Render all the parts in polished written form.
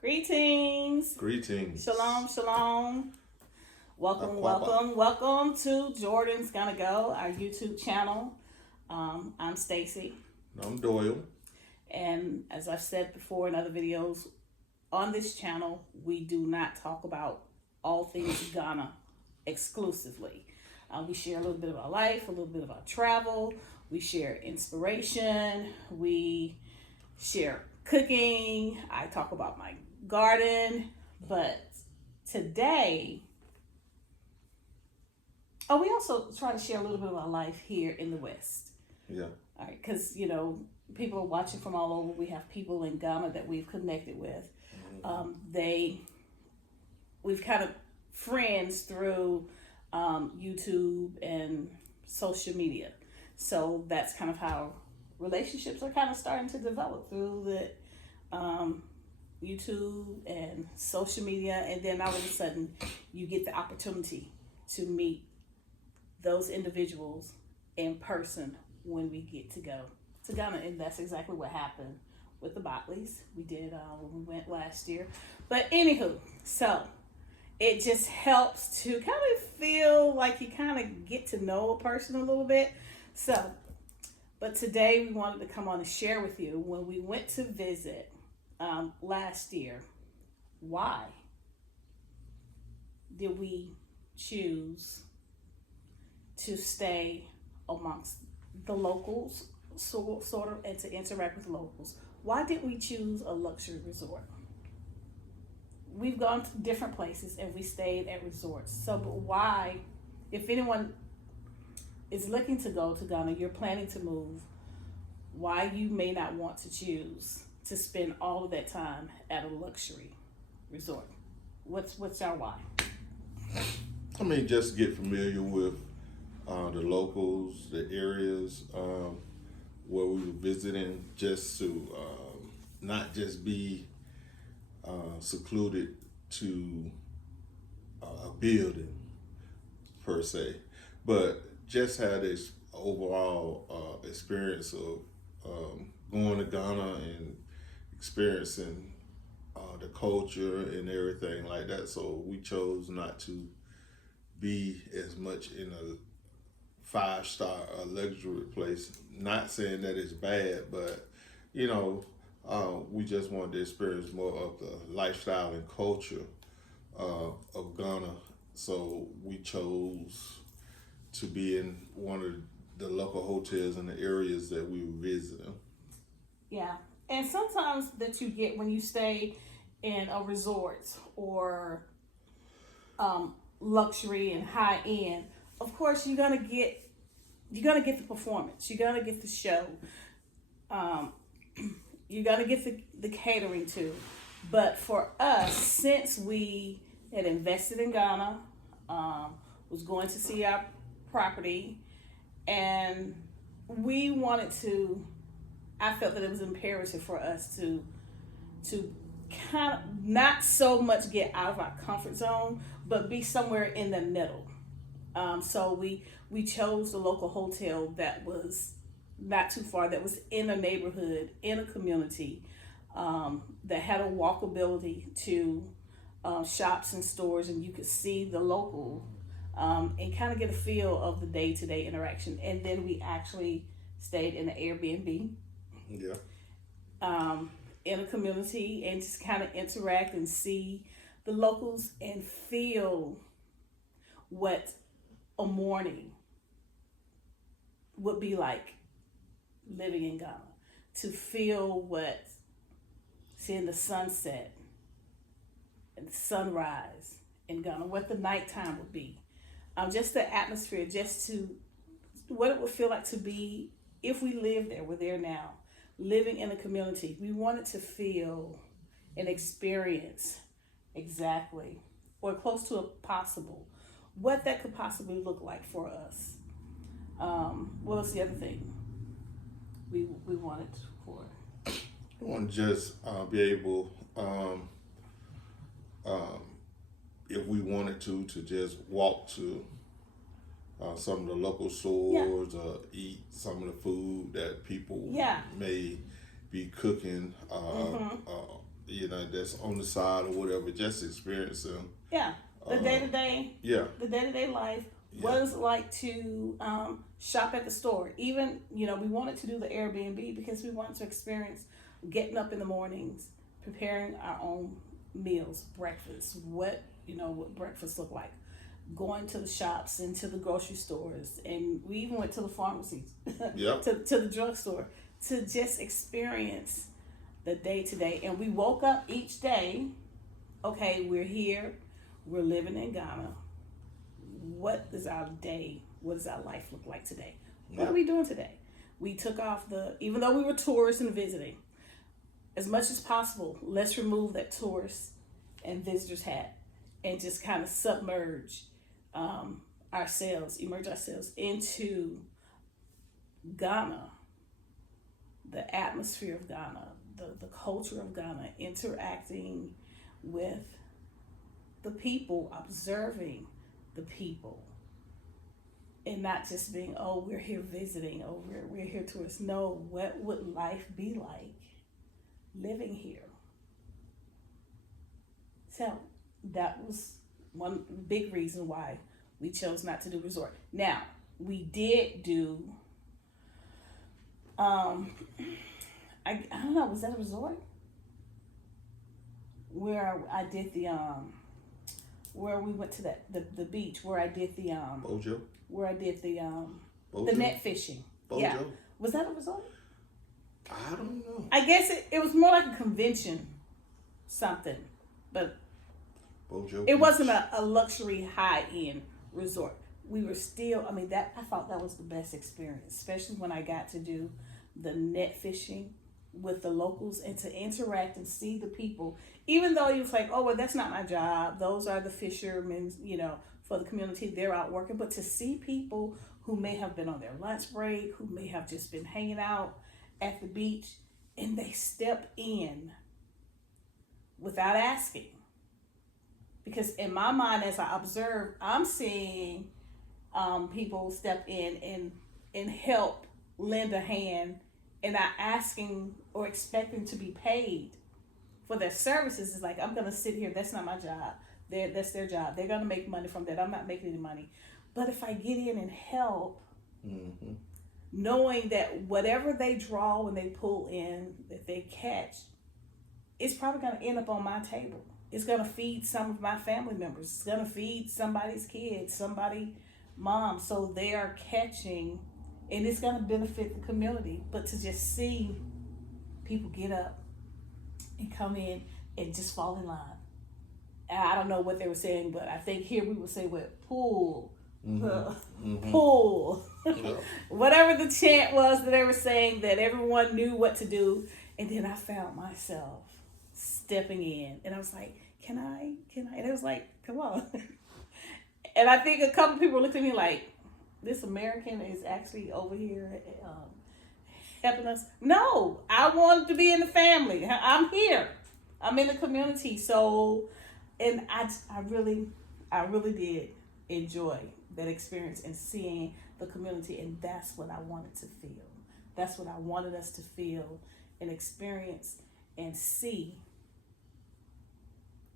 Greetings. Greetings. Shalom, shalom. Welcome, Aquaba. welcome to Jordan's Gonna Go, our YouTube channel. I'm Stacy, I'm Doyle. and as I've said before in other videos, on this channel, we do not talk about all things Ghana exclusively. We share a little bit of our life, a little bit of our travel. We share inspiration. We share cooking. I talk about my garden. But today, we also try to share a little bit of our life here in the West. Yeah. All right, because, people are watching from all over. We have people in Ghana that we've connected with. We've kind of friends through YouTube and social media. So that's kind of how relationships are kind of starting to develop through the YouTube and social media. And then all of a sudden, you get the opportunity to meet those individuals in person when we get to go to Ghana. And that's exactly what happened with the Botleys. We did when we went last year. But anywho, so it just helps to kind of feel like you kind of get to know a person a little bit. So, but today we wanted to come on and share with you when we went to visit last year, why did we choose to stay amongst the locals, sort of, and to interact with locals? Why did we choose a luxury resort? We've gone to different places and we stayed at resorts. So, but why, if anyone is looking to go to Ghana, you're planning to move, why you may not want to choose to spend all of that time at a luxury resort? What's our why? I mean, just get familiar with the locals, the areas where we were visiting, just to not just be secluded to a building per se, but just had this overall experience of going to Ghana and experiencing the culture and everything like that. So we chose not to be as much in a 5-star luxury place. Not saying that it's bad, but we just wanted to experience more of the lifestyle and culture of Ghana. So we chose to be in one of the local hotels in the areas that we were visiting. Yeah. And sometimes that you get when you stay in a resort or luxury and high end, of course you're gonna get the performance, you're gonna get the show, you're gonna get the catering too. But for us, since we had invested in Ghana, was going to see our property, and we wanted to, I felt that it was imperative for us to kind of not so much get out of our comfort zone, but be somewhere in the middle. So we chose the local hotel that was not too far, that was in a neighborhood, in a community, that had a walkability to shops and stores, and you could see the local and kind of get a feel of the day-to-day interaction. And then we actually stayed in an Airbnb. Yeah. In a community, and just kind of interact and see the locals and feel what a morning would be like living in Ghana. To feel what seeing the sunset and the sunrise in Ghana, what the nighttime would be. Just the atmosphere, just to what it would feel like to be if we lived there. We're there now, living in a community. We wanted to feel and experience exactly, or close to a possible, what that could possibly look like for us. What was the other thing we wanted for? I want to just be able, if we wanted to just walk to some of the local stores, eat some of the food that people may be cooking that's on the side or whatever, just experiencing. Yeah, the day to day. Yeah. The day to day life. What is it like to shop at the store? Even we wanted to do the Airbnb because we wanted to experience getting up in the mornings, preparing our own meals, breakfast. What breakfast looked like. Going to the shops and to the grocery stores, and we even went to the pharmacies, Yep. to the drugstore to just experience the day to day. And we woke up each day, okay, we're here, we're living in Ghana. What is our day? What does our life look like today? What are we doing today? We took off even though we were tourists and visiting, as much as possible, let's remove that tourist and visitors hat and just kind of submerge immerse ourselves into Ghana, the atmosphere of Ghana, the culture of Ghana, interacting with the people, observing the people, and not just being, oh, we're here visiting, oh, we're here tourists. No, what would life be like living here? So that was one big reason why we chose not to do resort. Now, we did do, I don't know, was that a resort? Where I did where we went to the beach, where I did the, Bojo? where I did the Bojo? net fishing. Bojo? Yeah. Was that a resort? I don't know. I guess it was more like a convention, something, but Bojo it Beach. wasn't a luxury high-end resort. We were still, I thought that was the best experience, especially when I got to do the net fishing with the locals and to interact and see the people. Even though you was like, oh, well, that's not my job. Those are the fishermen, for the community. They're out working. But to see people who may have been on their lunch break, who may have just been hanging out at the beach, and they step in without asking. Because in my mind, as I observe, I'm seeing people step in and help, lend a hand, and not asking or expecting to be paid for their services. It's like, I'm going to sit here. That's not my job. That's their job. They're going to make money from that. I'm not making any money. But if I get in and help, Mm-hmm. knowing that whatever they draw when they pull in, that they catch, it's probably going to end up on my table. It's going to feed some of my family members. It's going to feed somebody's kids, somebody's mom. So they are catching, and it's going to benefit the community. But to just see people get up and come in and just fall in line. And I don't know what they were saying, but I think here we would say, pull. Mm-hmm. Pull. Yeah. Whatever the chant was that they were saying, that everyone knew what to do. And then I found myself stepping in, and I was like, can I? And it was like, come on. And I think a couple people looked at me like, this American is actually over here helping us. No, I wanted to be in the family. I'm here. I'm in the community. So, and I really did enjoy that experience and seeing the community, and that's what I wanted to feel. That's what I wanted us to feel and experience and see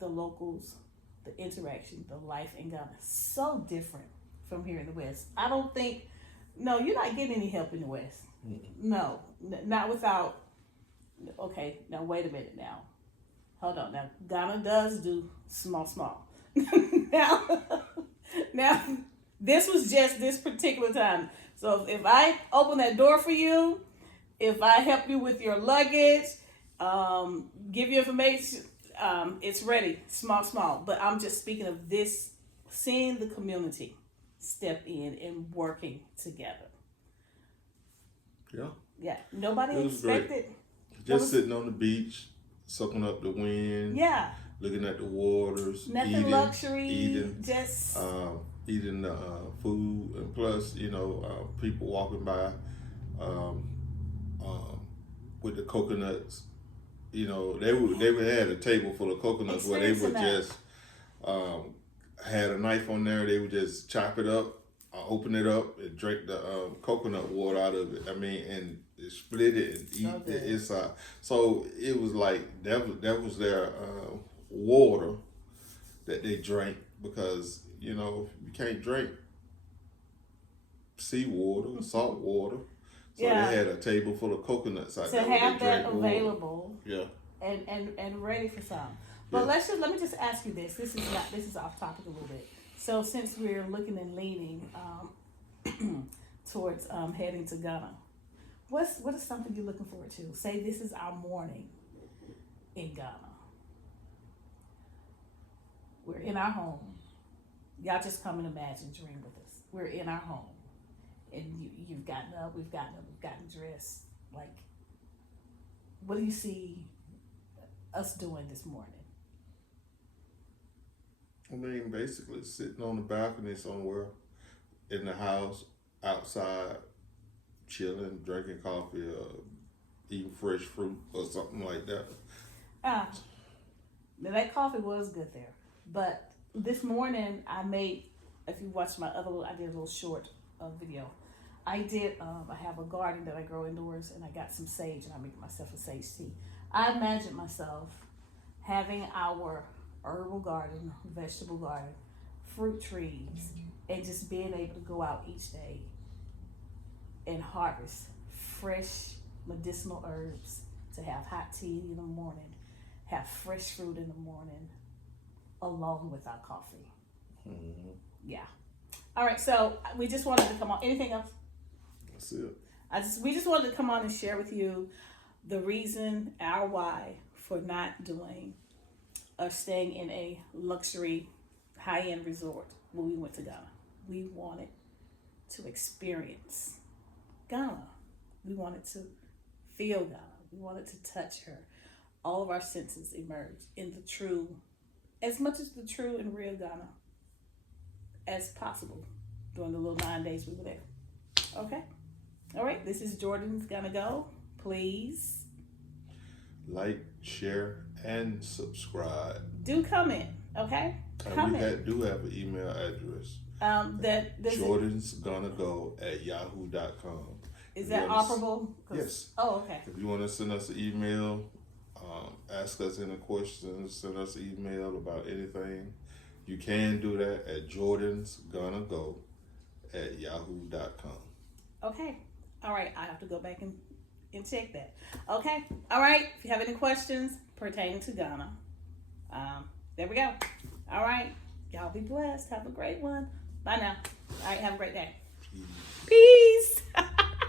the locals, the interaction, the life in Ghana. So different from here in the West. I don't think, no, you're not getting any help in the West. No, not without, okay, now wait a minute now. Hold on now. Ghana does do small. now, this was just this particular time. So if I open that door for you, if I help you with your luggage, give you information, it's ready, small. But I'm just speaking of this, seeing the community step in and working together. Yeah. Nobody expected. Great. Just sitting on the beach, soaking up the wind. Yeah. Looking at the waters. Nothing luxury. Eating. Just eating food, and plus, people walking by with the coconuts. They would had a table full of coconuts where they would just had a knife on there. They would just chop it up I opened it up and drank the coconut water out of it. I mean, and split it and eat good. the inside. So it was like that was their water that they drank, because you can't drink seawater, salt water. So Yeah. they had a table full of coconuts out To there. where have they that drank water. available Yeah. and ready for some. But Yeah. let me just ask you this. This is off topic a little bit. So since we're looking and leaning towards heading to Ghana, what is something you're looking forward to? Say this is our morning in Ghana. We're in our home. Y'all just come and imagine, dream with us. We're in our home, and you've gotten up, we've gotten dressed. Like, what do you see us doing this morning? I mean, basically sitting on the balcony somewhere in the house, outside, chilling, drinking coffee, or eating fresh fruit or something like that. Now that coffee was good there, but this morning I made. If you watch my other, I did a little short video. I did. I have a garden that I grow indoors, and I got some sage, and I make myself a sage tea. I imagined myself having our herbal garden, vegetable garden, fruit trees, and just being able to go out each day and harvest fresh medicinal herbs, to have hot tea in the morning, have fresh fruit in the morning, along with our coffee. Mm-hmm. Yeah. All right. So we just wanted to come on. Anything else? That's it. We just wanted to come on and share with you the reason, our why for not doing or staying in a luxury high-end resort when we went to Ghana. We wanted to experience Ghana. We wanted to feel Ghana. We wanted to touch her. All of our senses emerged in the true, as much as the true and real Ghana as possible during the little 9 days we were there. Okay? All right, this is Jordan's Gonna Go. Please Like, share, and subscribe. do comment, okay? And we do have an email address. Jordan's Gonna Go at yahoo.com. Is that operable? Yes. Oh, okay. If you want to send us an email, ask us any questions, send us an email about anything, you can do that at Jordan's Gonna Go at yahoo.com. Okay. All right. I have to go back and check that. Okay. All right. If you have any questions pertaining to Ghana, there we go. All right. Y'all be blessed. Have a great one. Bye now. All right. Have a great day. Peace. Peace.